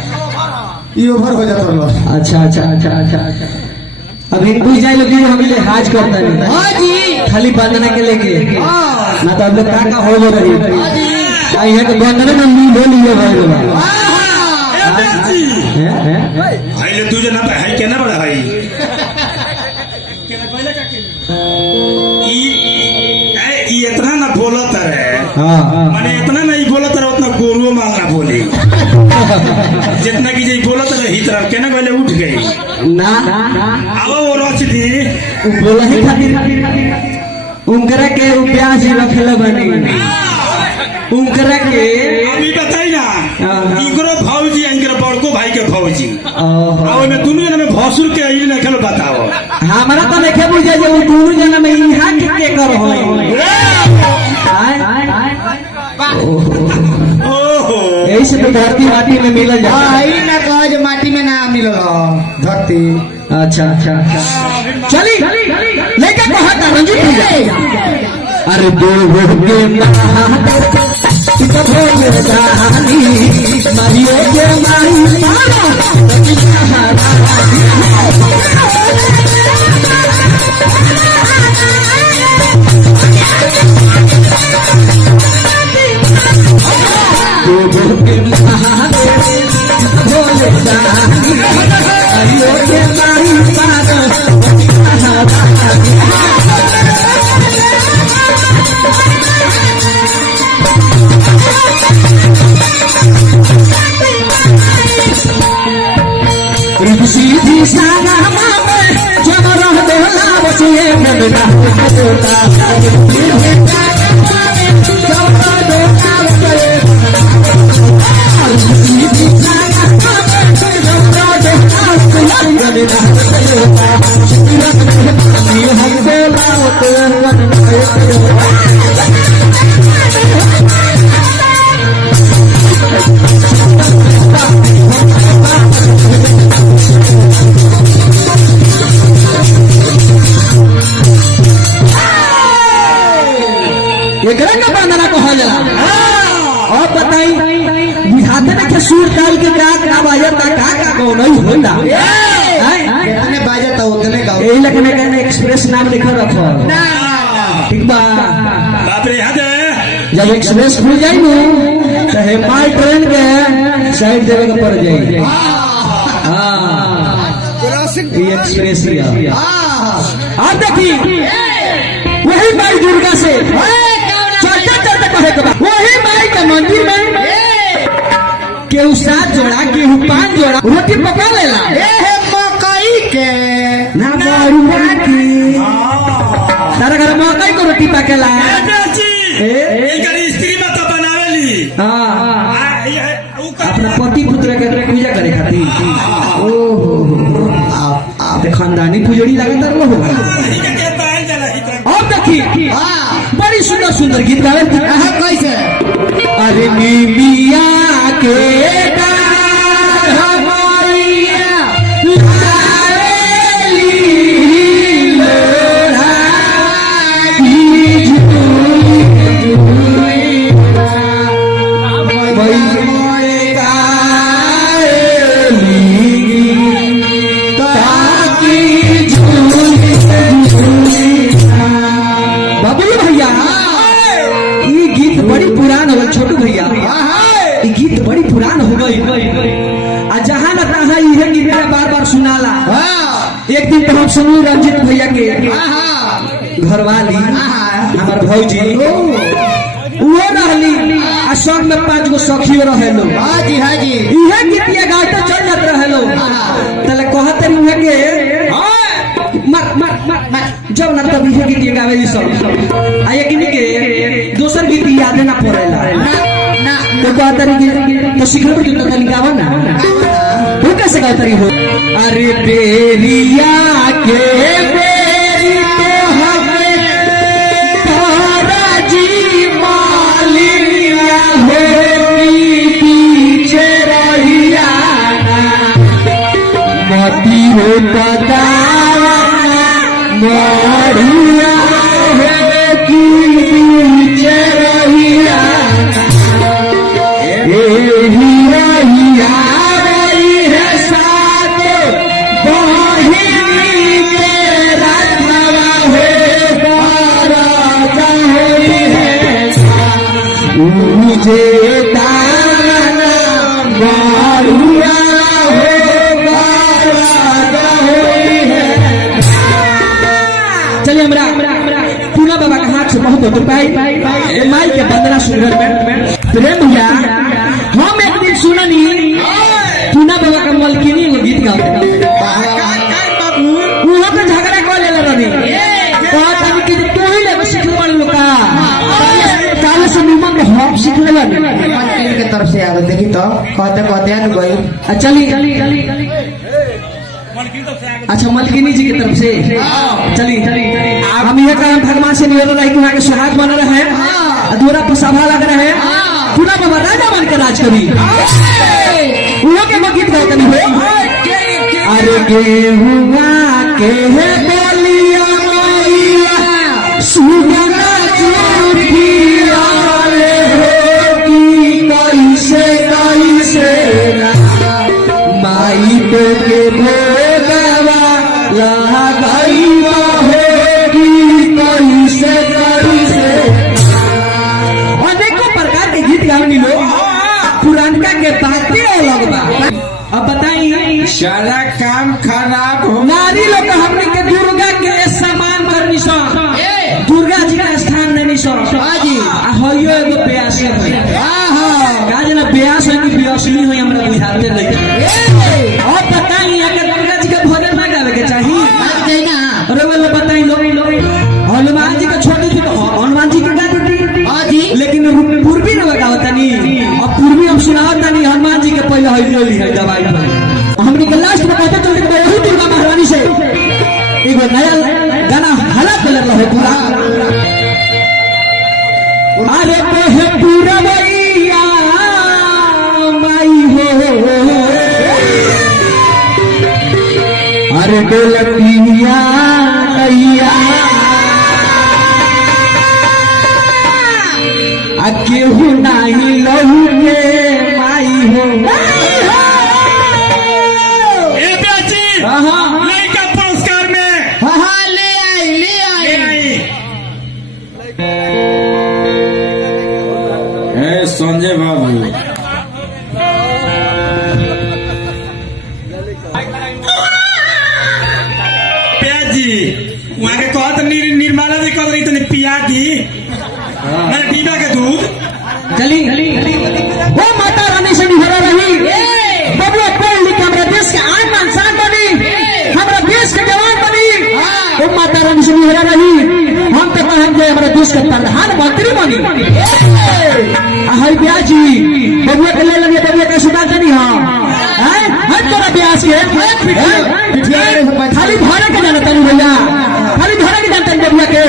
Over हो जाता है। अच्छा अच्छा अच्छा अच्छा अच्छा अभी बुझ जाए लोग हम लिहाज करता नहीं खाली बंदना के लेके ना तो अब लोग का हो रही है तो बंदना में नहीं बोल लिया भाई भाई ले तुझे ना भाई केना बड़ा भाई ई इतना ना बोलत है माने इतना नहीं बोलत है उतना गोरुओ मांगना बोली जितना की जई बोलत रही तरफ केना पहले उठ गई ना आओ वो रोच दी बोला ही खातिर उनकरा के प्याज रखले बनी उनकरा के अभी बताई ना इकरो भौजी इनकर बड़को भाई के भौजी आओ में दोनों जना में भौसुर के आई ना खेल बताओ हमारा तो नहीं बुझे जो दोनों जना में यहां के कर हो ऐसे तो धरती माटी में मिल जाए ना कह माटी में ना मिल धरती। अच्छा अच्छा चली लेके कहा था रंजीत भैया अरे बोल बोल के मारियो के मारी सीधी सारा जब रह देला बचिए नबना होता सीधी सारा सूर काल के का बाजता का नहीं होला कितने बाजता उतने का यही लगने का एक्सप्रेस नाम लिखा रखो ठीक बा बाप रे याद है जब एक्सप्रेस खुल जाए नु चाहे माल ट्रेन के साइड देवे के पड़ जाए ये एक्सप्रेस ही आप देखिए वही माई दुर्गा से चलते चलते कहे के वही माई के मंदिर में केहू 7 जोड़ा केहू 5 जोड़ा रोटी पका लेला मकई के ना बारुआ की तारा घर मकई को रोटी पकेला स्त्री माता बनावेली अपना पति पुत्र के पूजा करे खातिर ओहो आप खानदानी पुजड़ी लगता रहो अब देखिए बड़ी सुंदर सुंदर गीत गावे कैसे अरे मिमिया के छोटू भैया एक दिन तो हम सुनू रंजित भैया के आहा घरवाली हमार भौजी वो रहली आ संग में 5 गो सखियो रहेलो। हाजी हाजी इहे गीतिया गाते चल जात रहेलो। तले कहत रही के मत मत मत मत जब ना तब इहे गीतिया गावेली सब आ ये के दोसर गीत याद ना पड़ेला ना तो कहत रही तो सिखल पर तो तनी गावा ना वो कैसे गात रही हो। अरे बेरिया के बेरी तो हमें तारा जी मालिया हो पीछे रहिया मती हो पतावा मरिया हो की पीछे रहिया ए हिया हिया रही है साथ बहिनी के रखवा हो बारात होई है मुझे दाना मारुआ हो बारात होई है। चलिए हमरा पूना बाबा का हाथ से बहुत रुपए माई के वंदना सुनर में प्रेम भैया हम एक दिन सुननी पूना बाबा का मलकिनी एगो गीत गाते वहाँ पे झगड़ा कर ले रही कहत हम कि तू ही ले सीखले वाली लोग का काले से निमन के हम सीखले वाली मलकिनी के तरफ से आगे देखी तो कहते कहते न गई चली अच्छा मलकिनी जी की तरफ से चली हम ये कहा भगवान से निवेदन है कि वहाँ के सुहाग बन रहे हैं अधूरा पर सभा लग रहे हैं पूरा बाबा राजा बन के राज करी वो के गीत गाते नहीं हो। अरे गेहुआ के बलिया मैया सुगना चूड़िया ले हो की कैसे कैसे माई तो के भोगवा लगाई होगी कैसे कैसे अनेकों प्रकार के गीत गावनी लोग पुरानका के बातें अलग बा। अब बताइए सारा काम खराब हो नारी लोग हमने के दुर्गा के समान करनी सो दुर्गा जी का स्थान देनी सो हाजी होयो एगो ब्यास है काज ना ब्यास है कि ब्यासनी हो हमरा बुझाते नहीं। और बताइए अगर दुर्गा जी का भजन ना गावे के चाहिए अरे वो बताइए लोग हनुमान जी का छोटी थी तो हनुमान जी की गाती थी हाजी लेकिन पूर्वी न गावता नहीं और पूर्वी हम सुनावता नहीं हनुमान जी के पहले हई है दवाई हमने के लास्ट में कहते चलते वही दुर्गा महारानी से एगो नया गाना हला कलर रहे पूरा अरे कहे पूरा भैया माई हो अरे डोलकिया कैया केहू नहीं लहू के माई हो लड़का पुरस्कार में ले आई संजय बाबू प्याजी वहाँ के कहत निर्मला जी कह रही तने पिया दी मैंने पीबा के दूध चली वो माता रानी से निभरा रही बबुआ पढ़ लिख हमारा देश के आन बान शान बनी हमारा देश के जवान बनी वो माता रानी से निभरा रही हम तो कहम जे हमारा देश के प्रधानमंत्री बनी हाय ब्याजी बबुआ के ले लगे बबुआ के सुधार नहीं हां हर तोरा ब्याज के खाली भरे के जानता नहीं भैया खाली भरे के जानता नहीं बबुआ के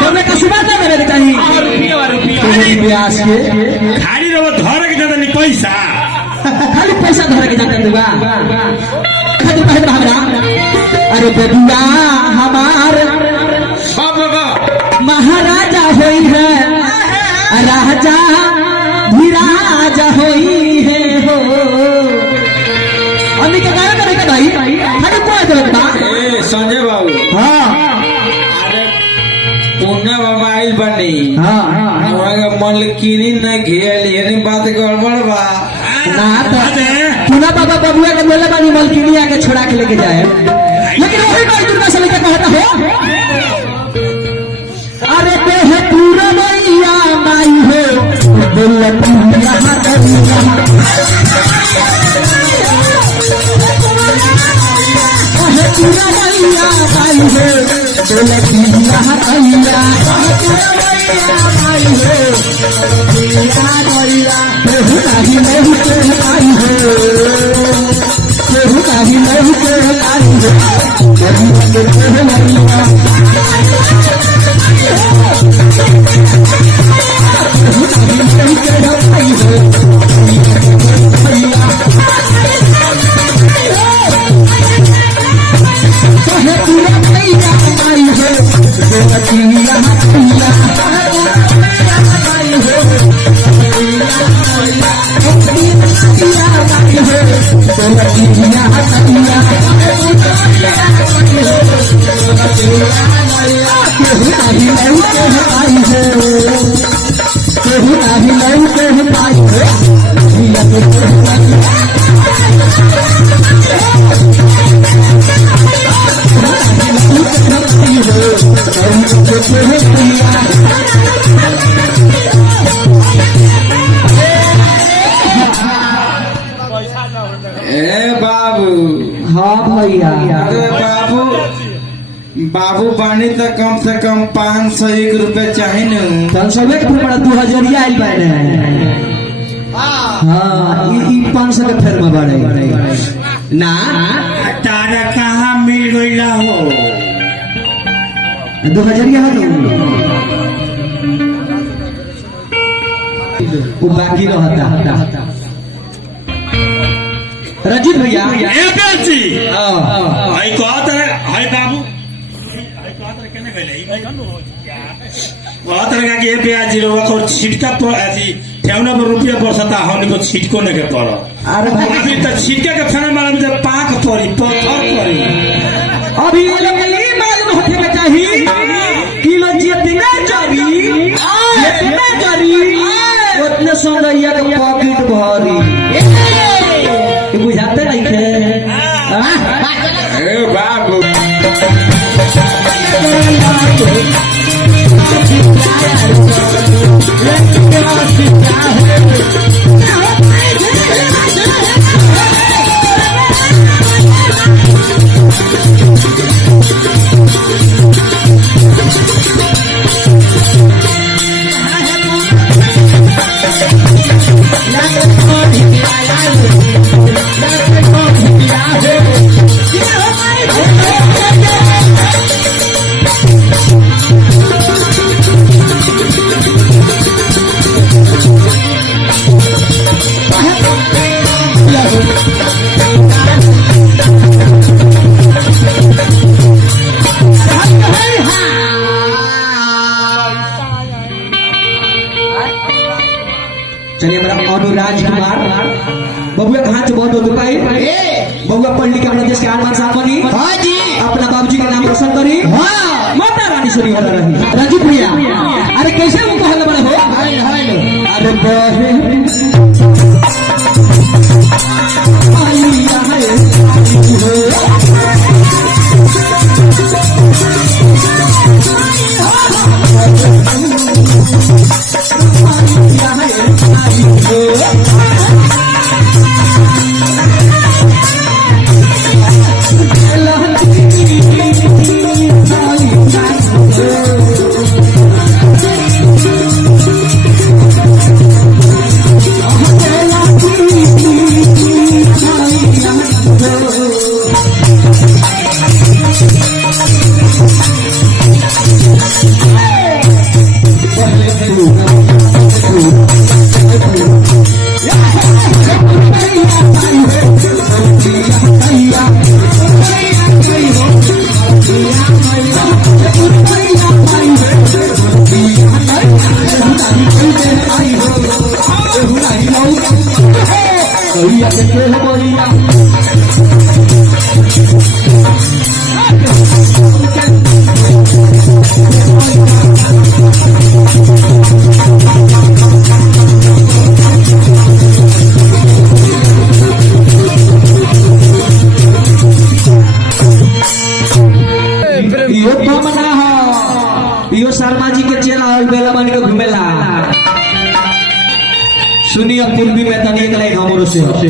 बबुआ का सुधार ना मेरे चाहिए ब्याज के खाली रहो धर के ज्यादा नहीं पैसा खाली पैसा धर के जानता नहीं बा खाली पहले हमरा अरे बबुआ हमार बाबा महाराजा होई है राजा धीराजा होई है हो अभी के गाना करे भाई खाली कोई दे बा संजय बाबू हां अरे पुण्य बाबा आइल बनी हां हमरा मलकिनी न घेली यानी बात गड़बड़ बा ना तो पुना बाबा बबुआ के बोले बानी मलकिनिया के छोड़ा के लेके जाए लेकिन वही माई दुर्गा से लेकर कहता हो अरे देह पूरा मैया माई हो बोलती यहाँ करिया पूरा मैया माई हो बोलती यहाँ करिया माई हो केहू नहीं नहीं के माई हो केहू नहीं नहीं के माई हो हाँ भैया अरे बाबू बाबू बानी तो कम से कम 501 रुपए चाहिए न 501 रुपया 2000 आयल बारे हाँ 500 के फेर में बारे ना तारा कहाँ मिल गईला हो 2000 है वो बाकी रहता रंजीत भैया ए बेटी हाँ हाय कहत है हाय बाबू कहत है कि ए प्याजी रो और छिटका पर अथी ठेवना पर रुपया बरसता हमने को छिटको न के पड़ो अरे भाई अभी तो छिटके के फेना मारा में पाक पड़ी पत्थर पड़ी अभी ये लोग ये मालूम होते में चाहिए कि लोग जितने जरी उतने सोनैया के पॉकेट भरी बुझाते नहीं थे ए बाबू चलिए मेरा अनुराज कुमार बबुआ कहाँ से बहुत होते पाई बबुआ पढ़ लिख अपना देश के आन साफ बनी हाँ जी अपना बाबूजी का नाम रोशन करी हाँ माता रानी सुनी वाला रही रंजीत भैया अरे कैसे वो कहने वाले हो अरे बहे सुनिए पूर्वी में तनी एक लाइन हमरो से हनुमत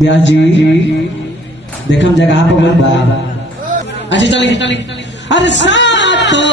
ब्याह जी देखम जगह पर बोल बा अच्छा चली अरे सातो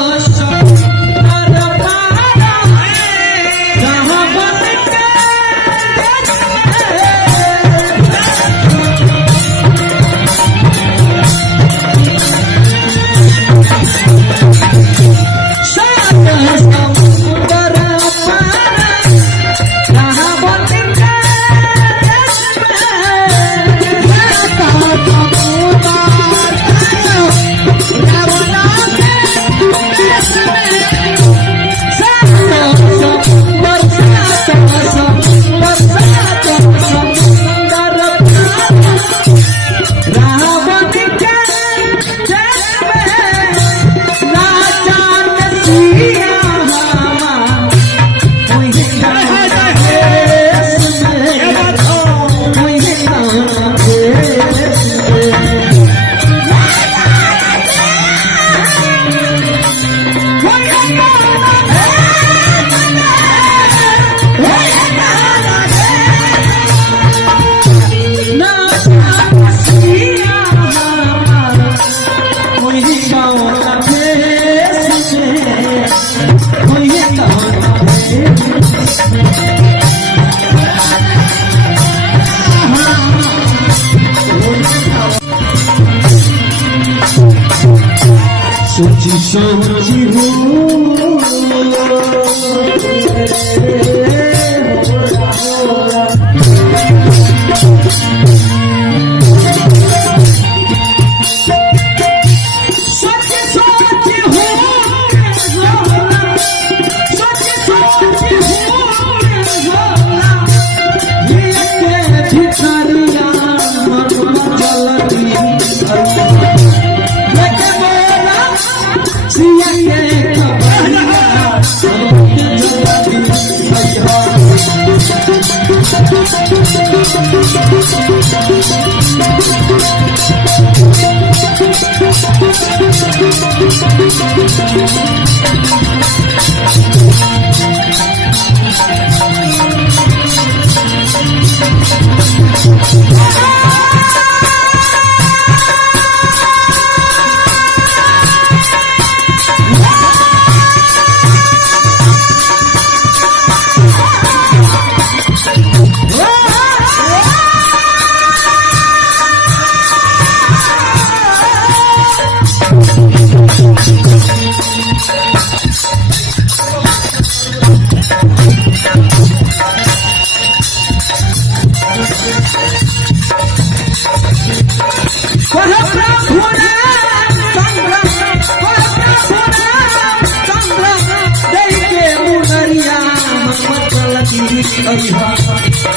सोची सोची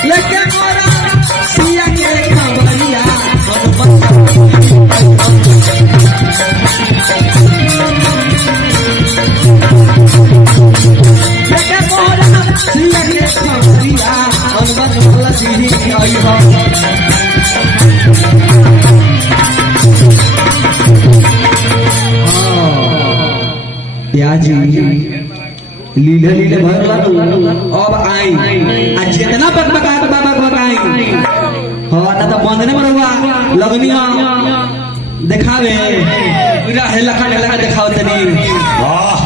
लेके मोरा सिया के खबरिया लेके मोरा सिया के खबरिया अनुमत वाला सीधी आई हो प्याजी लीले लीले भरला अब आई आ जितना बकबका के बाबा बकाई हां ना तो बंद नहीं बरुआ लगनी दिखावे पूरा हेला खा दिखाओ तनी वाह